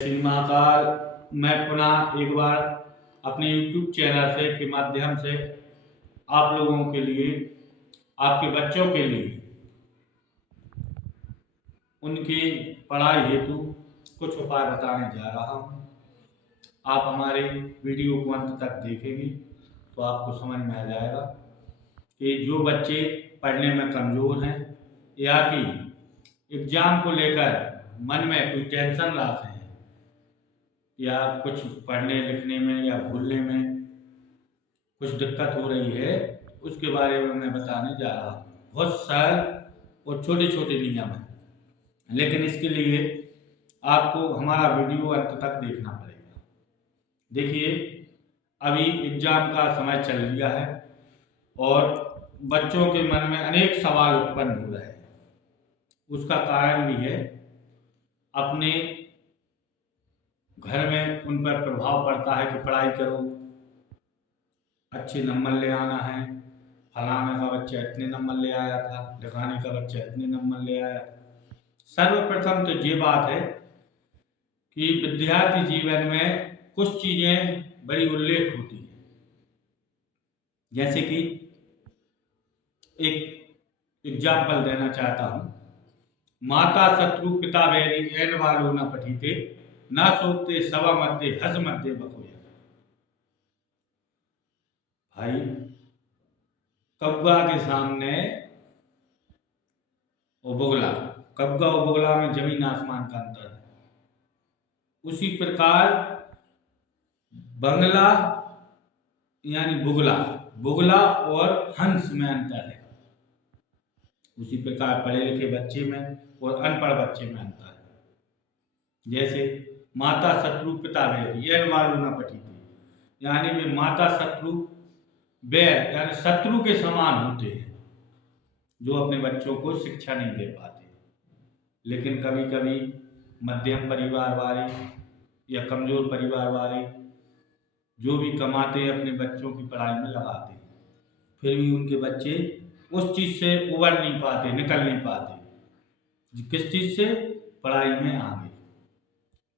श्री महाकाल। मैं पुनः एक बार अपने YouTube चैनल से के माध्यम से आप लोगों के लिए, आपके बच्चों के लिए, उनकी पढ़ाई हेतु कुछ उपाय बताने जा रहा हूँ। आप हमारे वीडियो को अंत तक देखेंगे तो आपको समझ में आ जाएगा कि जो बच्चे पढ़ने में कमज़ोर हैं या कि एग्ज़ाम को लेकर मन में कोई टेंशन लाते हैं या कुछ पढ़ने लिखने में या भूलने में कुछ दिक्कत हो रही है, उसके बारे में मैं बताने जा रहा हूँ। बहुत सरल और छोटे छोटे नियम हैं, लेकिन इसके लिए आपको हमारा वीडियो अंत तक देखना पड़ेगा। देखिए, अभी एग्ज़ाम का समय चल गया है और बच्चों के मन में अनेक सवाल उत्पन्न हो रहे हैं। उसका कारण भी है अपने घर में उन पर प्रभाव पड़ता है कि पढ़ाई करो, अच्छे नंबर ले आना है, फलाने का बच्चा इतने नंबर ले आया था, ढिकाने का बच्चा इतने नंबर ले आया था। सर्वप्रथम तो ये बात है कि विद्यार्थी जीवन में कुछ चीज़ें बड़ी उल्लेख होती हैं, जैसे कि एक एग्जाम्पल देना चाहता हूँ। माता शत्रु पिता बैरी ऐन वालो न पठीते न सोते सवा मध्य हस मध्य बकोया। भाई, कौवा के सामने और बुगला, कौवा और बुगला में जमीन आसमान का अंतर है। उसी प्रकार बंगला यानी बुगला, बुगला और हंस में अंतर है। उसी प्रकार पढ़े लिखे बच्चे में और अनपढ़ बच्चे में अंतर है। जैसे माता शत्रु पिता बैरी ऐन वालो न पठीते, यानी वे माता शत्रु बैर यानी शत्रु के समान होते हैं, जो अपने बच्चों को शिक्षा नहीं दे पाते। लेकिन कभी कभी मध्यम परिवार वाले या कमज़ोर परिवार वाले जो भी कमाते हैं अपने बच्चों की पढ़ाई में लगाते हैं, फिर भी उनके बच्चे उस चीज़ से उबर नहीं पाते, निकल नहीं पाते। किस चीज़ से? पढ़ाई में आगे।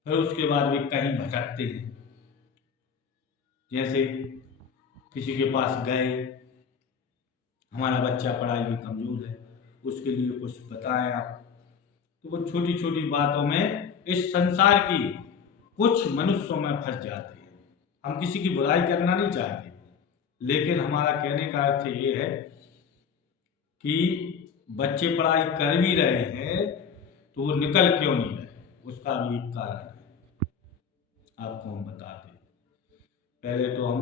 फिर उसके बाद वे कहीं भटकते हैं। जैसे किसी के पास गए, हमारा बच्चा पढ़ाई में कमज़ोर है, उसके लिए कुछ बताएं आप, तो वो छोटी छोटी बातों में इस संसार की कुछ मनुष्यों में फंस जाते हैं। हम किसी की बुराई करना नहीं चाहते, लेकिन हमारा कहने का अर्थ ये है कि बच्चे पढ़ाई कर भी रहे हैं तो वो निकल क्यों नहीं रहे, उसका भी एक कारण है, आपको हम बताते हैं। पहले तो हम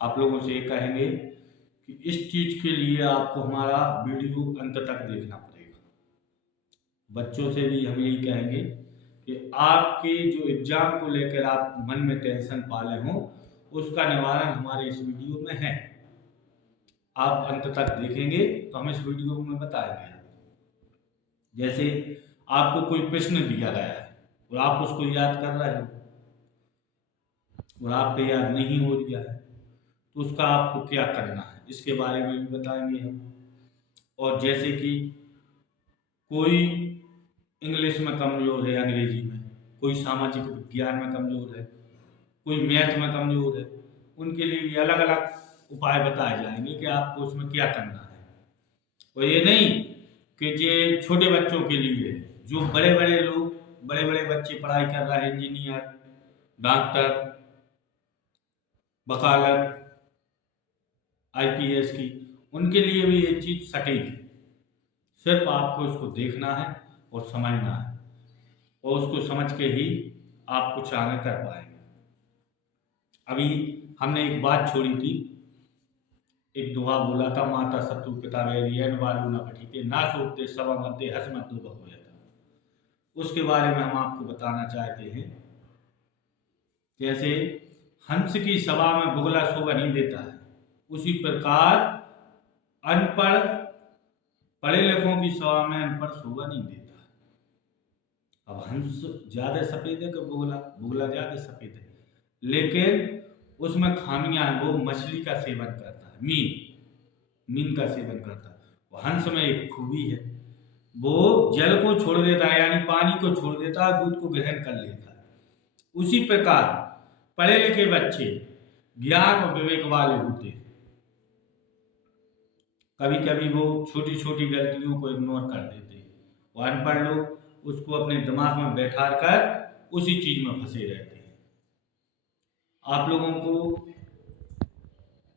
आप लोगों से ये कहेंगे कि इस चीज़ के लिए आपको हमारा वीडियो अंत तक देखना पड़ेगा। बच्चों से भी हम यही कहेंगे कि आपके जो एग्ज़ाम को लेकर आप मन में टेंशन पाले हों, उसका निवारण हमारे इस वीडियो में है। आप अंत तक देखेंगे तो हम इस वीडियो में बताएंगे। जैसे आपको कोई प्रश्न दिया गया है और आप उसको याद कर रहे हो और आप पे याद नहीं हो रहा है, तो उसका आपको क्या करना है, इसके बारे में भी बताएंगे हम। और जैसे कि कोई इंग्लिश में कमज़ोर है, अंग्रेजी में, कोई सामाजिक विज्ञान में कमज़ोर है, कोई मैथ में कमज़ोर है, उनके लिए भी अलग अलग उपाय बताए जाएंगे कि आपको उसमें क्या करना है। और ये नहीं कि ये छोटे बच्चों के लिए है, जो बड़े बड़े लोग, बड़े बड़े बच्चे पढ़ाई कर रहे हैं, इंजीनियर, डॉक्टर, वकालत, IPS की, उनके लिए भी ये चीज़ सटीक है। सिर्फ आपको इसको देखना है और समझना है, और उसको समझ के ही आप कुछ आगे कर पाएंगे। अभी हमने एक बात छोड़ी थी, एक दोहा बोला था, माता शत्रु पिता बैरी ऐन वालो न पठीते ना सोते सवा मध्य हस मध्य बकोया था। उसके बारे में हम आपको बताना चाहते हैं। जैसे हंस की सभा में बुगला शोभा नहीं देता है, उसी प्रकार अनपढ़ पढ़े लिखों की सभा में अनपढ़ शोभा नहीं देता। अब हंस ज्यादा सफेद है कि बुगला? बुगला ज्यादा सफेद है, लेकिन उसमें खामियां हैं। वो मछली का सेवन करता है, मीन का सेवन करता है। वो हंस में एक खूबी है, वो जल को छोड़ देता है, यानी पानी को छोड़ देता है, दूध को ग्रहण कर लेता है। उसी प्रकार पढ़े लिखे बच्चे ज्ञान और विवेक वाले होते हैं। कभी कभी वो छोटी छोटी गलतियों को इग्नोर कर देते हैं। वो अनपढ़ लोग उसको अपने दिमाग में बैठा कर उसी चीज में फंसे रहते हैं। आप लोगों को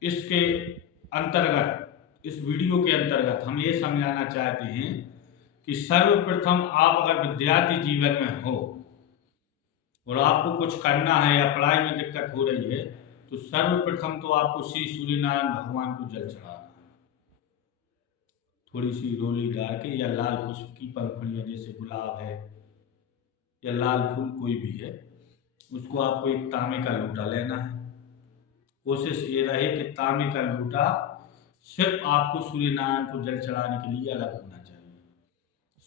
इसके अंतर्गत, इस वीडियो के अंतर्गत हम ये समझाना चाहते हैं कि सर्वप्रथम आप अगर विद्यार्थी जीवन में हो और आपको कुछ करना है या पढ़ाई में दिक्कत हो रही है, तो सर्वप्रथम तो आपको श्री सूर्यनारायण भगवान को जल चढ़ाना है। थोड़ी सी रोली डाल के, या लाल पुष्प की पंखुड़ियाँ जैसे गुलाब है या लाल फूल कोई भी है, उसको आपको एक तांबे का लोटा लेना है। कोशिश ये रहे कि तांबे का लोटा सिर्फ आपको सूर्य नारायण को जल चढ़ाने के लिए अलग होना चाहिए।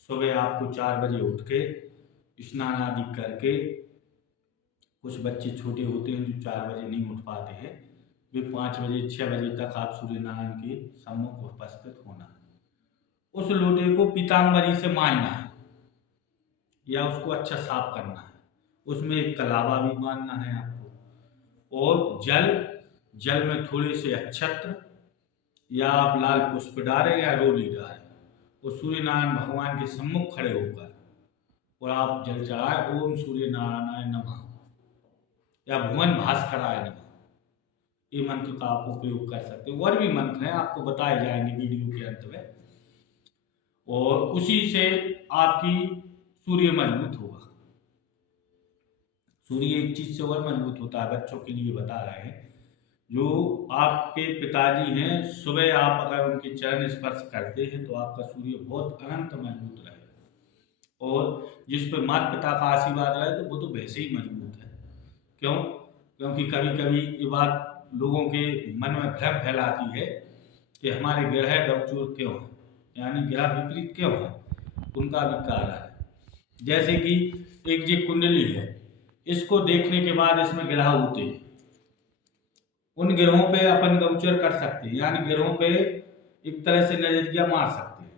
सुबह आपको 4 बजे उठ के स्नान आदि करके, कुछ बच्चे छोटे होते हैं जो 4 बजे नहीं उठ पाते हैं, वे 5 बजे 6 बजे तक आप सूर्य नारायण के सम्मुख उपस्थित होना है। उस लोटे को पीताम्बरी से मांजना है या उसको अच्छा साफ करना है। उसमें एक कलावा भी बांधना है आपको, और जल में थोड़े से अक्षत्र या आप लाल पुष्प डालें या रोली डालें, और सूर्य नारायण भगवान के सम्मुख खड़े होकर और आप जल चढ़ाए ओम सूर्य नारायणाय नमः या भुवन भास्कराय नमः। ये मंत्र का आप उपयोग कर सकते हो। और भी मंत्र हैं, आपको बताए जाएंगे वीडियो के अंत में, और उसी से आपकी सूर्य मजबूत होगा। सूर्य एक चीज से और मजबूत होता है, बच्चों के लिए बता रहे हैं। जो आपके पिताजी हैं, सुबह आप अगर उनके चरण स्पर्श करते हैं तो आपका सूर्य बहुत अनंत मजबूत रहेगा, और जिस पर माता पिता का आशीर्वाद रहे तो वो तो वैसे ही मजबूत है। क्यों? क्योंकि कभी कभी ये बात लोगों के मन में भ्रम फैलाती है कि हमारे ग्रह गौचर क्यों है, यानी ग्रह विपरीत क्यों है। उनका भी कारण है। जैसे कि एक ये कुंडली है, इसको देखने के बाद इसमें ग्रह होते हैं, उन ग्रहों पे अपन गोचर कर सकते हैं, यानी ग्रहों पे एक तरह से नजरिया मार सकते हैं।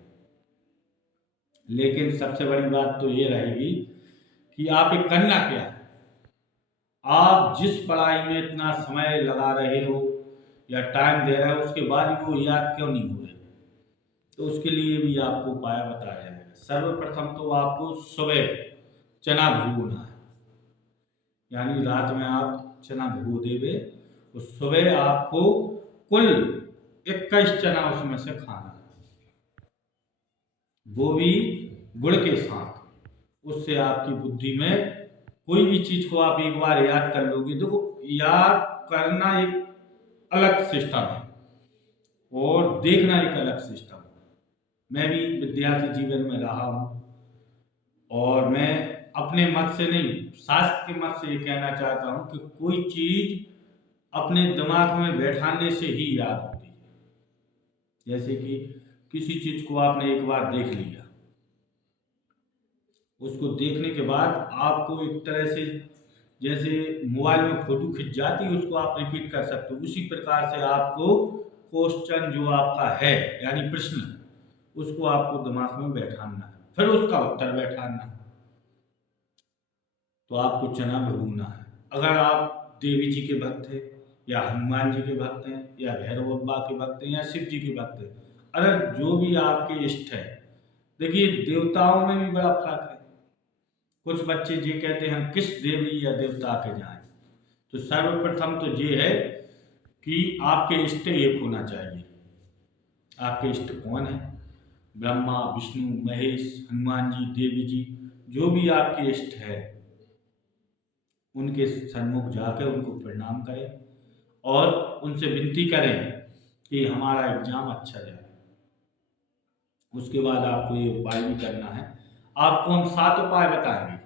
लेकिन सबसे बड़ी बात तो ये रहेगी कि आप एक करना क्या है। आप जिस पढ़ाई में इतना समय लगा रहे हो या टाइम दे रहे हो, उसके बाद भी वो याद क्यों नहीं हो रहे, तो उसके लिए भी आपको उपाय बताया जाएगा। सर्वप्रथम तो आपको सुबह चना भिगोना है, यानी रात में आप चना भिगो देवे, तो सुबह आपको कुल 21 चना उसमें से खाना है, वो भी गुड़ के साथ। उससे आपकी बुद्धि में कोई भी चीज को आप एक बार याद कर लोगे। देखो, याद करना एक अलग सिस्टम है और देखना एक अलग सिस्टम है। मैं भी विद्यार्थी जीवन में रहा हूँ, और मैं अपने मत से नहीं, शास्त्र के मत से ये कहना चाहता हूँ कि कोई चीज अपने दिमाग में बैठाने से ही याद होती है। जैसे कि किसी चीज को आपने एक बार देख लिया, उसको देखने के बाद आपको एक तरह से जैसे मोबाइल में फोटो खिंच जाती है, उसको आप रिपीट कर सकते हो। उसी प्रकार से आपको क्वेश्चन जो आपका है, यानी प्रश्न, उसको आपको दिमाग में बैठाना है, फिर उसका उत्तर बैठाना है। तो आपको चना भिगोना है। अगर आप देवी जी के भक्त हैं या हनुमान जी के भक्त हैं या भैरव बाबा के भक्त हैं या शिव जी के भक्त हैं, अगर जो भी आपके इष्ट है, देखिए देवताओं में भी बड़ा फर्क है। कुछ बच्चे ये कहते हैं हम किस देवी या देवता के जाएं, तो सर्वप्रथम तो ये है कि आपके इष्ट एक होना चाहिए। आपके इष्ट कौन है? ब्रह्मा, विष्णु, महेश, हनुमान जी, देवी जी, जो भी आपके इष्ट है, उनके सन्मुख जाकर उनको प्रणाम करें और उनसे विनती करें कि हमारा एग्जाम अच्छा जाए। उसके बाद आपको ये उपाय भी करना है। आपको हम 7 उपाय बताएंगे,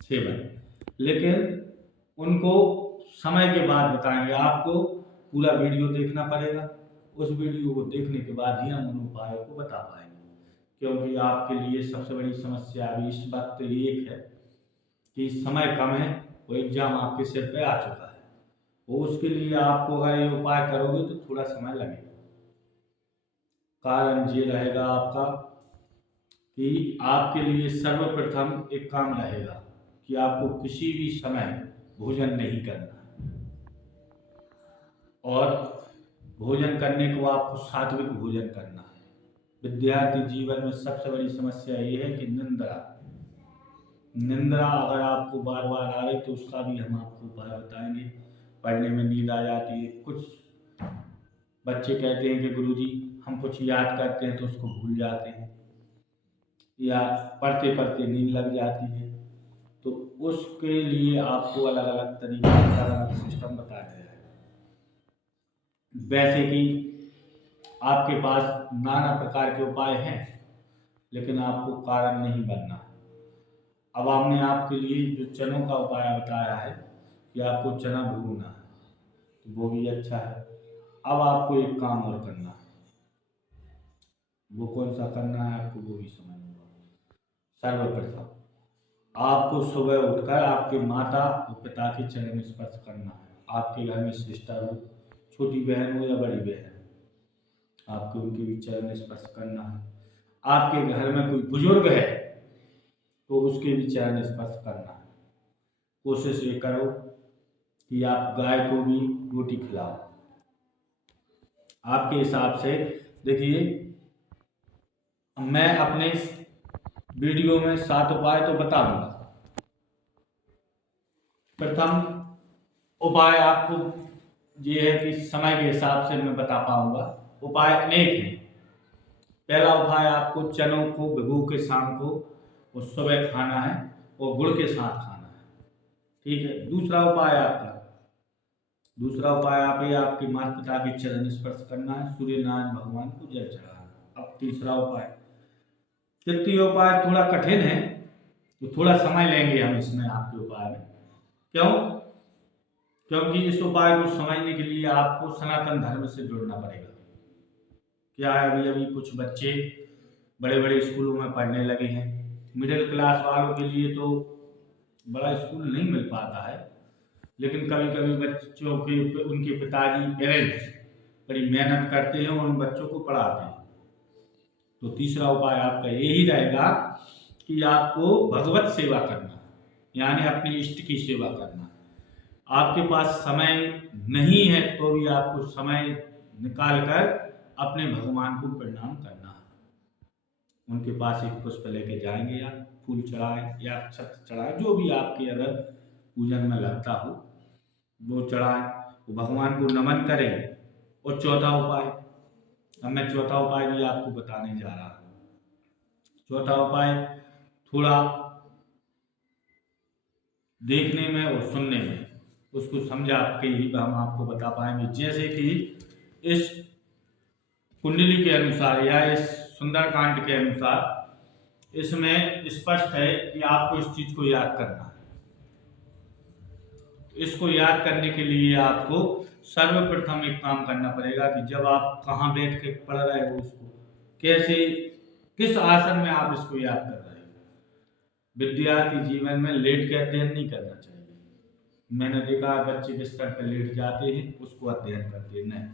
7, लेकिन उनको समय के बाद बताएंगे। आपको पूरा वीडियो देखना पड़ेगा। उस वीडियो को देखने के बाद ही हम उन उपायों को बता पाएंगे, क्योंकि आपके लिए सबसे बड़ी समस्या अभी इस वक्त एक है कि समय कम है, वो एग्जाम आपके सिर पे आ चुका है। वो उसके लिए आपको अगर ये उपाय करोगे तो थोड़ा समय लगेगा। कारण ये रहेगा आपका कि आपके लिए सर्वप्रथम एक काम रहेगा कि आपको किसी भी समय भोजन नहीं करना है। और भोजन करने को आपको सात्विक भोजन करना है। विद्यार्थी जीवन में सबसे बड़ी समस्या ये है कि निंद्रा अगर आपको बार बार आ रही तो उसका भी हम आपको उपाय बताएंगे। पढ़ने में नींद आ जाती है, कुछ बच्चे कहते हैं कि गुरुजी हम कुछ याद करते हैं तो उसको भूल जाते हैं, या पढ़ते पढ़ते नींद लग जाती है। तो उसके लिए आपको अलग अलग तरीके का अलग अलग सिस्टम बताया गया है। वैसे कि आपके पास नाना प्रकार के उपाय हैं, लेकिन आपको कारण नहीं बनना है। अब हमने आपके लिए जो चनों का उपाय बताया है कि आपको चना भिगोना है, तो वो भी अच्छा है। अब आपको एक काम और करना है, वो कौन सा करना है आपको वो भी समझ होगा। सर्वप्रथम आपको सुबह उठकर आपके माता और पिता के चरण स्पर्श करना है। आपके घर में सिस्टर हो, छोटी बहन हो या बड़ी बहन, आपको उनके भी चरण स्पर्श करना है। आपके घर में कोई बुजुर्ग है तो उसके भी चरण स्पर्श करना है। कोशिश ये करो कि आप गाय को भी रोटी खिलाओ। आपके हिसाब से देखिए, मैं अपने इस वीडियो में 7 उपाय तो बताऊंगा। प्रथम उपाय आपको ये है कि समय के हिसाब से मैं बता पाऊंगा, उपाय अनेक हैं। पहला उपाय आपको चनों को भिगो के शाम को और सुबह खाना है और गुड़ के साथ खाना है, ठीक है। दूसरा उपाय आप ये आपके माता पिता के चरण स्पर्श करना है, सूर्य नारायण भगवान को जल चढ़ाना है। अब तीसरा उपाय, तृतीय उपाय थोड़ा कठिन है तो थोड़ा समय लेंगे हम इसमें आपके उपाय में। क्यों? क्योंकि इस उपाय को समझने के लिए आपको सनातन धर्म से जुड़ना पड़ेगा। क्या है, अभी अभी कुछ बच्चे बड़े बड़े स्कूलों में पढ़ने लगे हैं। मिडिल क्लास वालों के लिए तो बड़ा स्कूल नहीं मिल पाता है, लेकिन कभी कभी बच्चों के उनके पिताजी पेरेंट्स बड़ी मेहनत करते हैं और उन बच्चों को पढ़ाते हैं। तो तीसरा उपाय आपका यही रहेगा कि आपको भगवत सेवा करना है, यानी अपने इष्ट की सेवा करना है। आपके पास समय नहीं है तो भी आपको समय निकाल कर अपने भगवान को प्रणाम करना है। उनके पास एक पुष्प लेके जाएंगे, या फूल चढ़ाए या अक्षत चढ़ाए, जो भी आपके अगर पूजन में लगता हो वो चढ़ाए, वो भगवान को नमन करें। और चौथा उपाय, अब मैं चौथा उपाय भी आपको बताने जा रहा हूँ। चौथा उपाय थोड़ा देखने में और सुनने में, उसको समझा के ही हम आपको बता पाएंगे। जैसे कि इस कुंडली के अनुसार या इस सुंदरकांड के अनुसार इसमें स्पष्ट है कि आपको इस चीज को याद करना है। इसको याद करने के लिए आपको सर्वप्रथम एक काम करना पड़ेगा कि जब आप कहाँ बैठ के पढ़ रहे हो, उसको कैसे, किस आसन में आप इसको याद कर रहे हो। विद्यार्थी जीवन में लेट के अध्ययन नहीं करना चाहिए। मैंने देखा बच्चे बिस्तर पर लेट जाते हैं, उसको अध्ययन करते नहीं।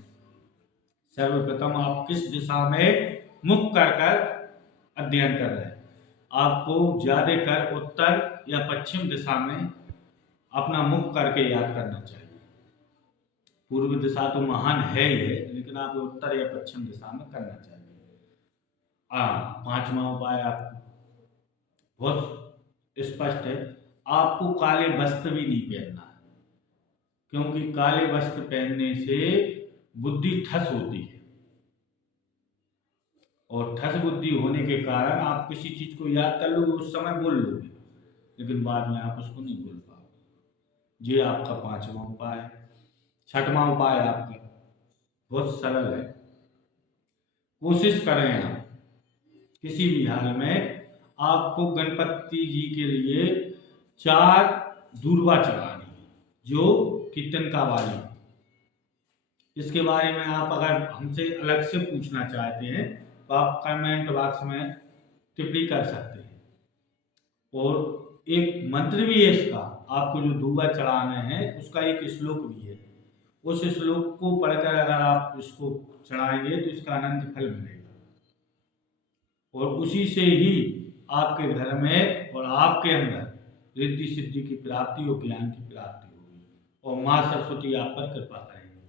सर्वप्रथम आप किस दिशा में मुख कर अध्ययन कर रहे हैं, आपको ज्यादा कर उत्तर या पश्चिम दिशा में अपना मुख करके याद करना चाहिए। पूर्व दिशा तो महान है ही है, लेकिन आप उत्तर या पश्चिम दिशा में करना चाहिए। पांचवा उपाय आपको बहुत स्पष्ट है, आपको काले वस्त्र भी नहीं पहनना है, क्योंकि काले वस्त्र पहनने से बुद्धि ठस होती है, और ठस बुद्धि होने के कारण आप किसी चीज को याद कर लोगे, उस समय बोल लोगे, लेकिन बाद में आप उसको नहीं बोल पाओगे। ये आपका पांचवा उपाय है। छठवां उपाय आपका बहुत सरल है। कोशिश करें आप किसी भी हाल में आपको गणपति जी के लिए 4 दूर्वा चढ़ानी है, जो कीर्तन का वाली। इसके बारे में आप अगर हमसे अलग से पूछना चाहते हैं तो आप कमेंट बॉक्स में टिप्पणी कर सकते हैं। और एक मंत्र भी है इसका, आपको जो दूर्वा चढ़ाना है उसका एक श्लोक भी है। उस श्लोक को पढ़कर अगर आप इसको चढ़ाएंगे तो इसका अनंत फल मिलेगा, और उसी से ही आपके घर में और आपके अंदर रिद्धि सिद्धि की प्राप्ति और ज्ञान की प्राप्ति होगी और माँ सरस्वती आप पर कृपा करेंगे।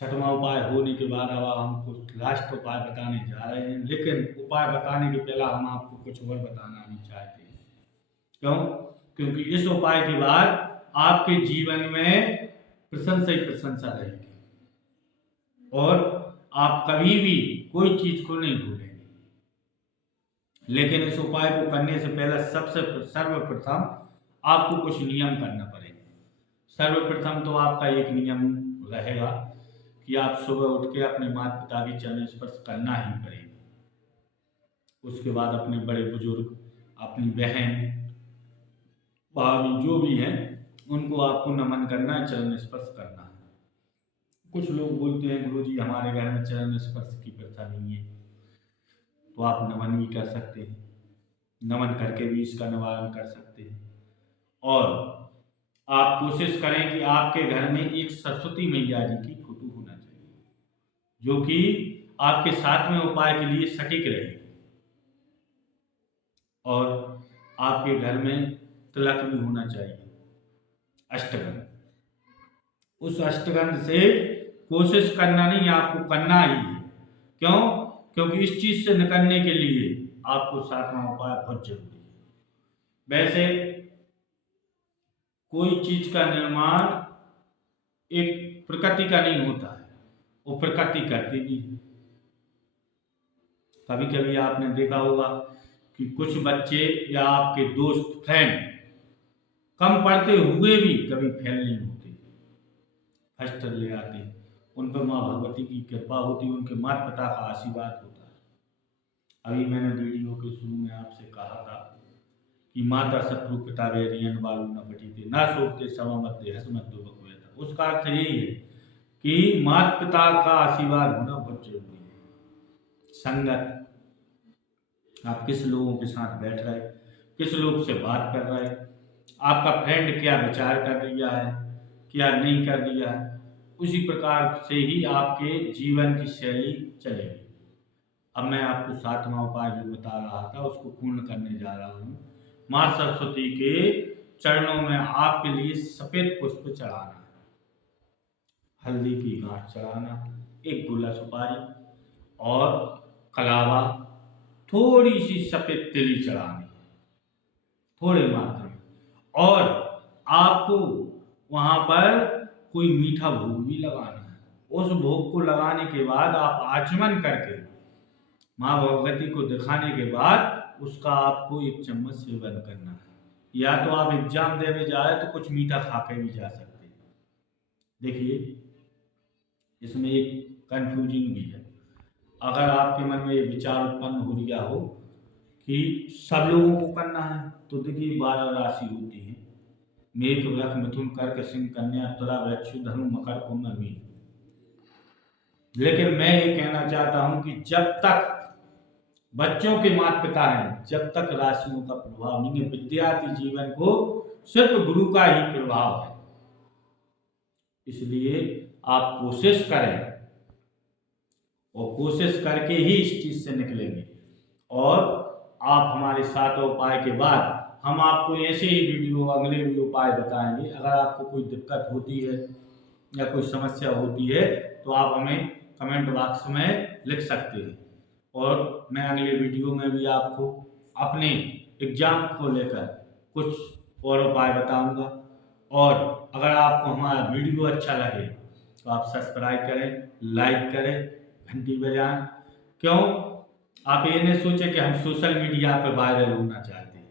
छठवां उपाय होने के बाद अब हम कुछ लास्ट उपाय बताने जा रहे हैं, लेकिन उपाय बताने के पहले हम आपको कुछ और बताना भी चाहते हैं। क्यों? क्योंकि इस उपाय के बाद आपके जीवन में प्रशंसा ही प्रशंसा रहेगी और आप कभी भी कोई चीज को नहीं भूलेंगे। लेकिन इस उपाय को करने से पहले सबसे सर्वप्रथम आपको कुछ नियम करना पड़ेगा। सर्वप्रथम तो आपका एक नियम रहेगा कि आप सुबह उठ के अपने माता पिता की चरण स्पर्श करना ही पड़ेगा। उसके बाद अपने बड़े बुजुर्ग, अपनी बहन, भाभी जो भी हैं उनको आपको नमन करना है, चरण स्पर्श करना है। कुछ लोग बोलते हैं गुरुजी हमारे घर में चरण स्पर्श की प्रथा नहीं है, तो आप नमन भी कर सकते हैं, नमन करके भी इसका निवारण कर सकते हैं। और आप कोशिश करें कि आपके घर में एक सरस्वती मैया जी की फोटो होना चाहिए, जो कि आपके सातवें उपाय के लिए सटीक रहेगी। और आपके घर में तिलक भी होना चाहिए, अष्टगंध। उस अष्टगंध से कोशिश करना नहीं, आपको करना ही है। क्यों? क्योंकि इस चीज से निकलने के लिए आपको सातवां उपाय बहुत जरूरी है। वैसे कोई चीज का निर्माण एक प्रकृति का नहीं होता है, वो प्रकृति करती भी है। कभी कभी आपने देखा होगा कि कुछ बच्चे या आपके दोस्त, फ्रेंड कम पढ़ते हुए भी कभी फेल नहीं होते, फर्स्ट ले आते हैं। उन पर माँ भगवती की कृपा होती है, उनके माता पिता का आशीर्वाद होता है। अभी मैंने वीडियो के शुरू में आपसे कहा था कि माता शत्रु पिता वैरियन बालू न पटीते ना सोचते सवा मध्य हसमत दो बकुएता। उसका अर्थ यही है कि माता पिता का आशीर्वाद होना बहुत जरूरी है। संगत, आप किस लोगों के साथ बैठ रहे, किस लोग से बात कर रहे, आपका फ्रेंड क्या विचार कर दिया है, क्या नहीं कर दिया है, उसी प्रकार से ही आपके जीवन की शैली चलेगी। अब मैं आपको सातवां उपाय जो बता रहा था उसको पूर्ण करने जा रहा हूँ। माँ सरस्वती के चरणों में आपके लिए सफेद पुष्प चढ़ाना है, हल्दी की गांठ चढ़ाना, एक गोला सुपारी और कलावा, थोड़ी सी सफेद तिली चढ़ानी, थोड़े मात्रा में। और आपको वहां पर कोई मीठा भोग भी लगाना है। उस भोग को लगाने के बाद आप आचमन करके माँ भगवती को दिखाने के बाद उसका आपको एक चम्मच सेवन करना है। या तो आप एग्जाम देने जा रहे तो कुछ मीठा खा के भी जा सकते हैं। देखिए इसमें एक कंफ्यूजिंग भी है। अगर आपके मन में ये विचार उत्पन्न हो गया हो कि सब लोगों को करना है, तो देखिए 12 राशि होती है, मेघ, वृष, मिथुन, कर्क, सिंह, कन्या, तुला, वृश्चिक, धनु, मकर, कुंभ, मीन। लेकिन मैं ये कहना चाहता हूं कि जब तक बच्चों के माता पिता हैं, जब तक राशियों का प्रभाव नहीं है, विद्यार्थी जीवन को सिर्फ गुरु का ही प्रभाव है। इसलिए आप कोशिश करें और कोशिश करके ही इस चीज से निकलेंगे। और आप हमारे साथ उपाय के बाद हम आपको ऐसे ही वीडियो, अगले भी उपाय बताएंगे। अगर आपको कोई दिक्कत होती है या कोई समस्या होती है तो आप हमें कमेंट बॉक्स में लिख सकते हैं और मैं अगले वीडियो में भी आपको अपने एग्जाम को लेकर कुछ और उपाय बताऊंगा। और अगर आपको हमारा वीडियो अच्छा लगे तो आप सब्सक्राइब करें, लाइक करें, घंटी बजाएं। क्यों? आप ये नहीं सोचे कि हम सोशल मीडिया पर वायरल होना चाहते हैं।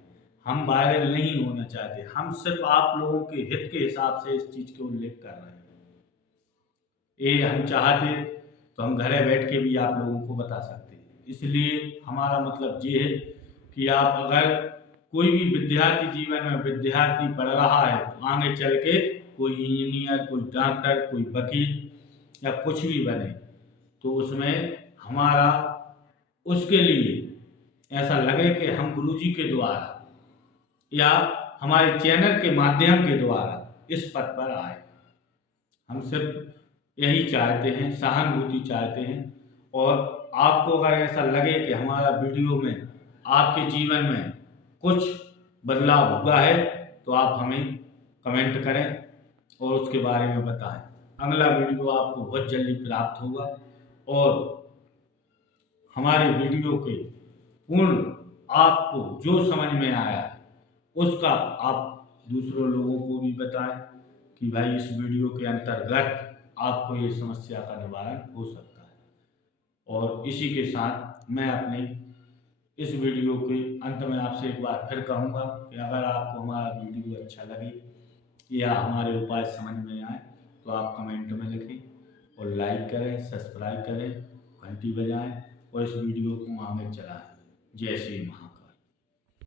हम वायरल नहीं होना चाहते, हम सिर्फ आप लोगों के हित के हिसाब से इस चीज के उल्लेख कर रहे हैं। ये हम चाहते तो हम घरे बैठ के भी आप लोगों को बता सकते हैं। इसलिए हमारा मतलब ये है कि आप अगर कोई भी विद्यार्थी जीवन में विद्यार्थी पढ़ रहा है तो आगे चल के कोई इंजीनियर, कोई डॉक्टर, कोई वकील या कुछ भी बने, तो उसमें हमारा उसके लिए ऐसा लगे कि हम गुरुजी के द्वारा या हमारे चैनल के माध्यम के द्वारा इस पद पर आए। हम सिर्फ यही चाहते हैं, सहानुभूति चाहते हैं। और आपको अगर ऐसा लगे कि हमारा वीडियो में आपके जीवन में कुछ बदलाव हुआ है तो आप हमें कमेंट करें और उसके बारे में बताएं। अगला वीडियो आपको बहुत जल्दी प्राप्त होगा और हमारे वीडियो के पूर्ण आपको जो समझ में आया उसका आप दूसरों लोगों को भी बताएं कि भाई इस वीडियो के अंतर्गत आपको ये समस्या का निवारण हो सकता है। और इसी के साथ मैं अपने इस वीडियो के अंत में आपसे एक बार फिर कहूँगा कि अगर आपको हमारा वीडियो अच्छा लगे या हमारे उपाय समझ में आए तो आप कमेंट में लिखें और लाइक करें, सब्सक्राइब करें, घंटी बजाएं और इस वीडियो को आगे चलाएं। जय श्री महाकाल।